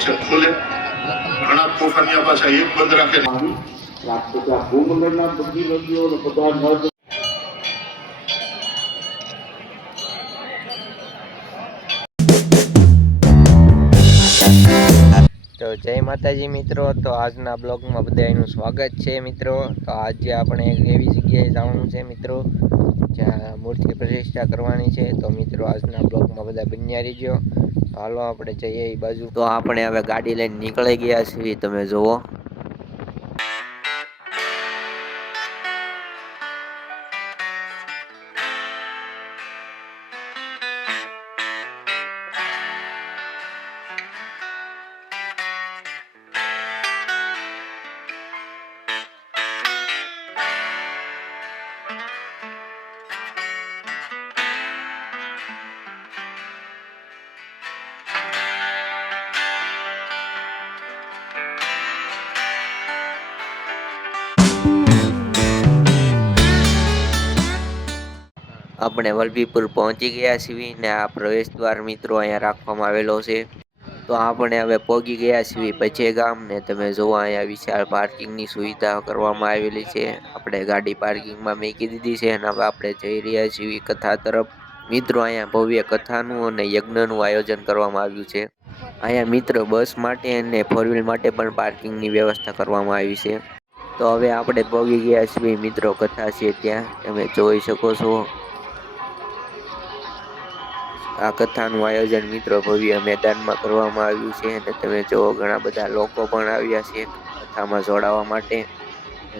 વચ્ચે ખોલે ઘણા તોફાનિયા પાછા એક બંધ રાખે ભૂમંડળના બધી નદીઓ બધા નદ તો જય માતાજી મિત્રો, તો આજના બ્લોગમાં બધાનું સ્વાગત છે મિત્રો। તો આજે આપણે એક એવી જગ્યાએ જવાનું છે મિત્રો જ્યાં મૂર્તિ પ્રતિષ્ઠા કરવાની છે। તો મિત્રો આજના બ્લોગમાં બધા બન્યા રહીજો। તો હાલો આપણે જઈએ એ બાજુ। તો આપણે હવે ગાડી લઈને નીકળી ગયા છીએ, તમે જુઓ। આપણે વલભીપુર પહોંચી ગયા છીએ ને આ પ્રવેશ દ્વાર મિત્રો અહીંયા રાખવામાં આવેલો છે। તો આપણે હવે પહોંચી ગયા છીએ પછે ગામ ને તમે જોવો અહીંયા વિશાળ પાર્કિંગની સુવિધા કરવામાં આવેલી છે। આપણે ગાડી પાર્કિંગમાં મૂકી દીધી છે અને હવે આપણે જઈ રહ્યા છીએ કથા તરફ। મિત્રો અહીંયા ભવ્ય કથાનું અને યજ્ઞનું આયોજન કરવામાં આવ્યું છે। અહીંયા મિત્રો બસ માટે અને 4 વ્હીલ માટે પણ પાર્કિંગની વ્યવસ્થા કરવામાં આવી છે। તો હવે આપણે પહોંચી ગયા છીએ મિત્રો કથા છે ત્યાં, તમે જોઈ શકો છો। આ કથાનું આયોજન મિત્રો ભવ્ય મેદાનમાં કરવામાં આવ્યું છે અને તમે જુઓ ઘણા બધા લોકો પણ આવ્યા છે કથામાં જોડાવા માટે।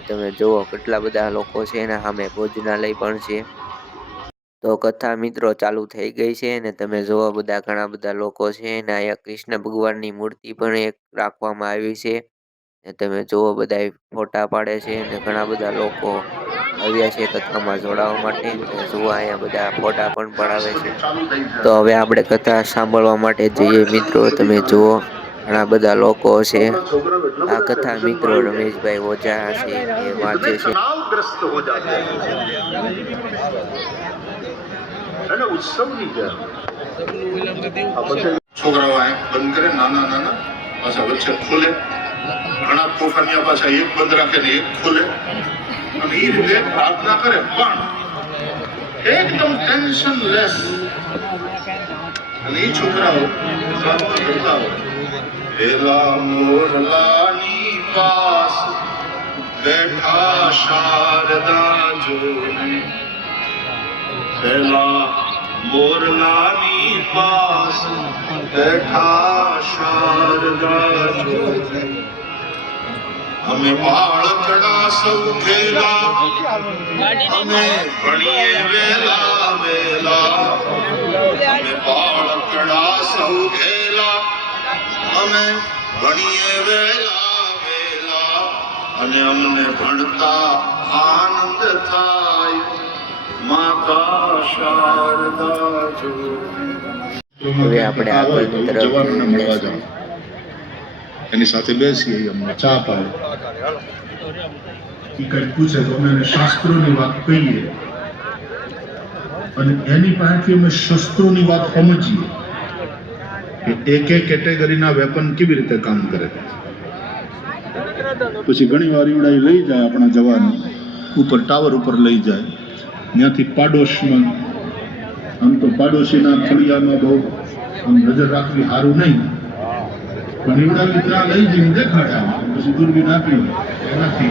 તમે જુઓ કેટલા બધા લોકો છે એના સામે ભોજનાલય પણ છે। તો કથા મિત્રો ચાલુ થઈ ગઈ છે અને તમે જુઓ બધા ઘણા બધા લોકો છે અને અહીંયા કૃષ્ણ ભગવાનની મૂર્તિ પણ એક રાખવામાં આવી છે। તમે જુઓ બધા ફોટા પાડે છે અને ઘણા બધા લોકો આવ્યા છે કથામાં જોડાવા માટે। જુઓ અહીંયા બધા ફોટા પણ પડાવે છે। તો હવે આપણે કથા સાંભળવા માટે જઈએ મિત્રો। તમે જુઓ ઘણા બધા લોકો છે। આ કથા મિત્રો રમેશભાઈ ઓઝા છે એ વાંચે છે। છોકરાઓ આંખ બંધ કરે નાના નાના પાછા વચ્ચે ખોલે ઘણા તોફાનિયા પાછા એક બંધ રાખે ને એક ખોલે અને એ રીતે પ્રાર્થના કરે પણ એકદમ ટેન્શન લેસ। અને એ છોકરાઓ કરતા હોય પેલા મોરલાની પાસ બેઠા શારદા જોને, પેલા મોરલાની પાસ બેઠા શારદા જોને, અમે બાળકડા સૌ ખેલા અમે ભણીએ વેલા વેલા, અમે બાળકડા સૌ ખેલા અમે ભણીએ વેલા વેલા, અને અમને ભણતા આનંદ થાય માતા શારદા જો। હવે આપણે આગળની તરફ એની સાથે બેસીએ અમને ચા પાડે એ કઈ પૂછે તો અમે એને શાસ્ત્રોની વાત કહીએ અને એની પાસેથી અમે શસ્ત્રોની વાત સમજીએ કે એક એક કેટેગરીના વેપન કેવી રીતે કામ કરે। પછી ઘણી વાર ઈવડા લઈ જાય આપણા જવાનો ઉપર ટાવર ઉપર લઈ જાય, ત્યાંથી પાડોશમાં આમ તો પાડોશીના ફળિયામાં બહુ નજર રાખવી સારું નહીં પણ ઈવડા ત્યાં લઈ જઈને દેખાડ્યા પછી દૂરબીન આપી એનાથી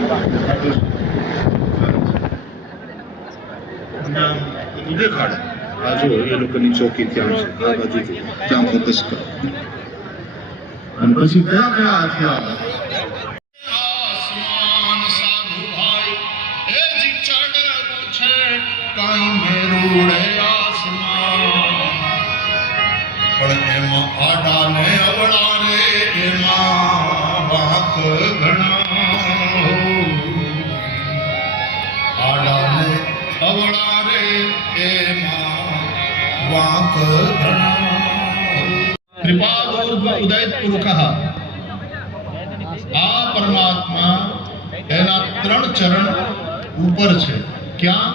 દેખાડે આ જો એ લોકોની ચોકી ત્યાં છે આ બાજુ ત્યાં ફોકસ કરો અને પછી કયા કયા હથિયાર પણ એમાં આડા ને અવળા રે એમાં વાંક ઘણા, આડા ને અવળા રે એમાં વાંક ઘણા। ત્રિપાદ ઉદય પુરુષ આ પરમાત્મા એના 3 ચરણ ઉપર છે। ક્યાં?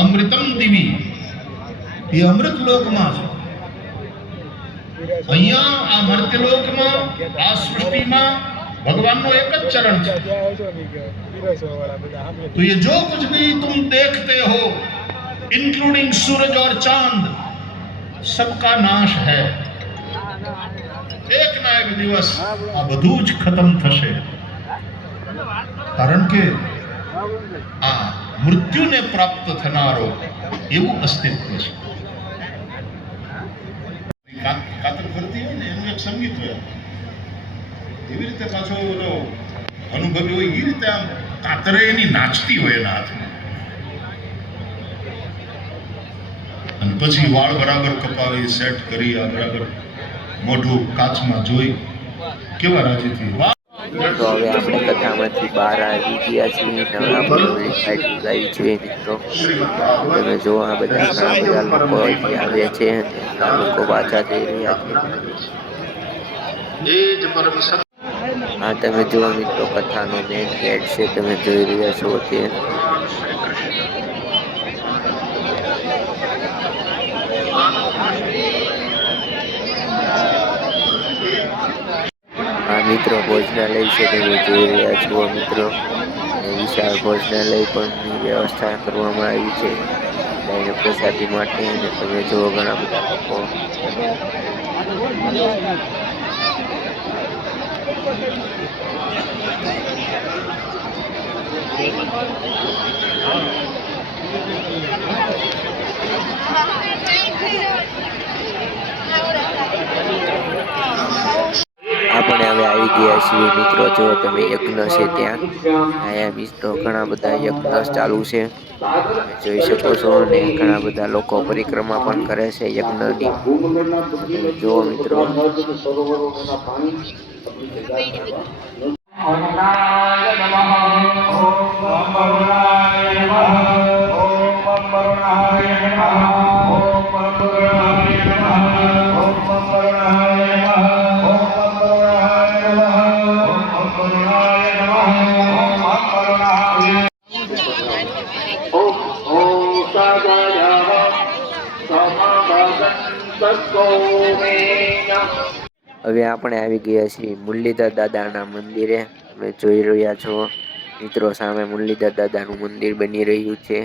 અમૃતમ દિવી, એ અમૃત લોકમાં છે। અહીંયા આ મર્ત્યલોકમાં આ સૃષ્ટિમાં भगवान एक चरण है। तो ये जो कुछ भी तुम देखते हो इंक्लूडिंग सूरज और चांद सबका नाश है। एक ना एक दिवस आ બધું જ ખતમ થશે, કારણ કે આ મૃત્યુને પ્રાપ્ત થનારો એવું અસ્તિત્વ છે। કાતર ફરતી હોય ને એનું એક સંગીત હોય, એવી રીતે પાછો ઓલો અનુભવી હોય એ રીતે આમ કાતરે એની નાચતી હોય એના હાથમાં, અને પછી વાળ બરાબર કપાવી સેટ કરી આ બરાબર મોઢું કાચમાં જોઈ કેવા રાજીથી તો હવે આપણે કથામાંથી બહાર આવી ગયા છીએ અને હવે આપણે ઓલી સાઈડ આવી છીએ મિત્રો। તમે જો આ બધા ઘણા બધા લોકો અહીંથી આવ્યા છે અને આ લોકો પાછા જઈ રહ્યા છે। એ જ પરમ સત્ય। હા તમે જુઓ મિત્રો, કથાનો મેઇન ગેટ છે, તમે જોઈ રહ્યા છો તે। આ મિત્રો ભોજનાલય છે, તમે જોઈ રહ્યા છો મિત્રો। વિશાળ ભોજનાલય પણની વ્યવસ્થા કરવામાં આવી છે લઈને પ્રસાદી માટે, અને તમે જુઓ ઘણા બધા લોકો। આપણે હવે આવી ગયા છીએ મિત્રો, જો તમે યજ્ઞ છે ત્યાં આયા મિત્રો ઘણા બધા યજ્ઞ ચાલુ છે, તમે જોઈ શકો છો। અને ઘણા બધા લોકો પરિક્રમા પણ કરે છે યજ્ઞની, તમે જુઓ મિત્રો। હવે આપણે આવી ગયા છીએ મુરલીધર દાદાના મંદિરે, તમે જોઈ રહ્યા છો મિત્રો સામે મુરલીધર દાદાનું મંદિર બની રહ્યું છે,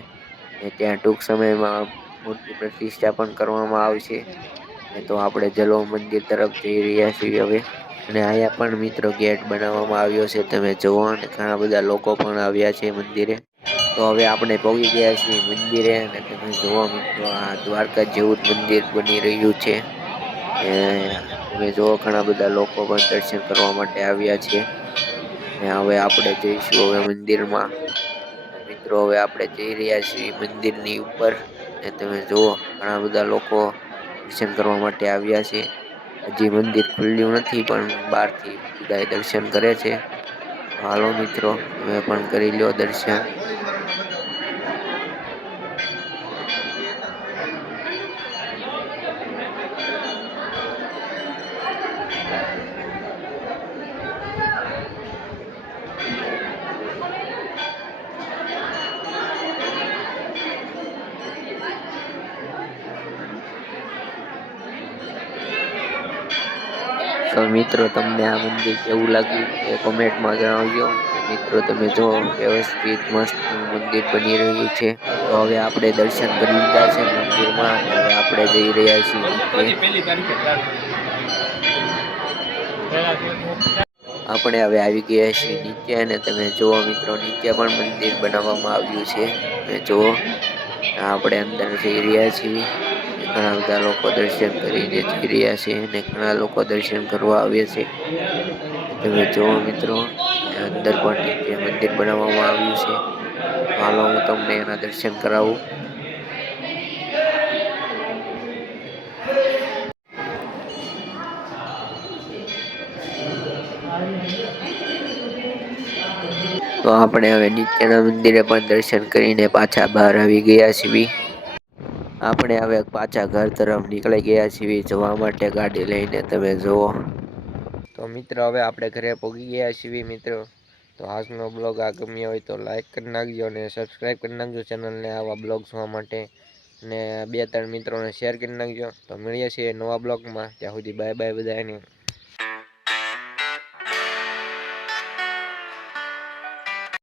અને ત્યાં ટૂંક સમયમાં મૂર્તિ પ્રતિષ્ઠા પણ કરવામાં આવશે। તો આપણે જલો મંદિર તરફ જઈ રહ્યા છીએ હવે, અને અહીંયા પણ મિત્રો ગેટ બનાવવામાં આવ્યો છે, તમે જુઓ। અને ઘણા બધા લોકો પણ આવ્યા છે મંદિરે। તો હવે આપણે પહોંચી ગયા છીએ મંદિરે, અને તમે જુઓ મિત્રો આ દ્વારકા જેવું જ મંદિર બની રહ્યું છે। તમે જુઓ ઘણા બધા લોકો પણ દર્શન કરવા માટે આવ્યા છે, અને હવે આપણે જઈશું હવે મંદિરમાં। મિત્રો હવે આપણે જઈ રહ્યા છીએ મંદિરની ઉપર, અને તમે જુઓ ઘણા બધા લોકો દર્શન કરવા માટે આવ્યા છે। હજી મંદિર ખુલ્યું નથી પણ બહારથી બધા દર્શન કરે છે। હાલો મિત્રો, તમે પણ કરી લો દર્શન। તો મિત્રો તમને આ મંદિર કેવું લાગ્યું એ કોમેન્ટમાં જણાવજો। મિત્રો તમે જો વ્યવસ્થિત મસ્ત મંદિર બની રહ્યું છે। તો હવે આપણે દર્શન કરી લીધા છે મંદિરમાં, અને હવે આપણે જઈ રહ્યા છીએ આપણે હવે આવી ગયા છીએ નીચે, અને તમે જુઓ મિત્રો નીચે પણ મંદિર બનાવવામાં આવ્યું છે, તમે જુઓ। આપણે અંદર જઈ રહ્યા છીએ, ઘણા બધા લોકો દર્શન કરીને જઈ રહ્યા છે, અને ઘણા લોકો દર્શન કરવા આવે છે, તમે જુઓ મિત્રો। અંદર પણ નીચે મંદિર બનાવવામાં આવ્યું છે, હાલો હું તમને એના દર્શન કરાવું। તો આપણે હવે નીચેના મંદિરે પણ દર્શન કરીને પાછા બહાર આવી ગયા છીએ। આપણે હવે પાછા ઘર તરફ નીકળી ગયા છીએ જવા માટે ગાડી લઈને, તમે જુઓ। તો મિત્રો હવે આપણે ઘરે પહોંચી ગયા છીએ મિત્રો। તો આજનો બ્લોગ આ ગમ્યો હોય તો લાઈક કરી નાખજો, અને સબસ્ક્રાઈબ કરી નાખજો ચેનલને આવા બ્લોગ જોવા માટે। ને 2-3 મિત્રોને શેર કરી નાખજો. તો મળીએ છીએ નવા બ્લોગમાં. ત્યાં સુધી બાય બાય બધાને.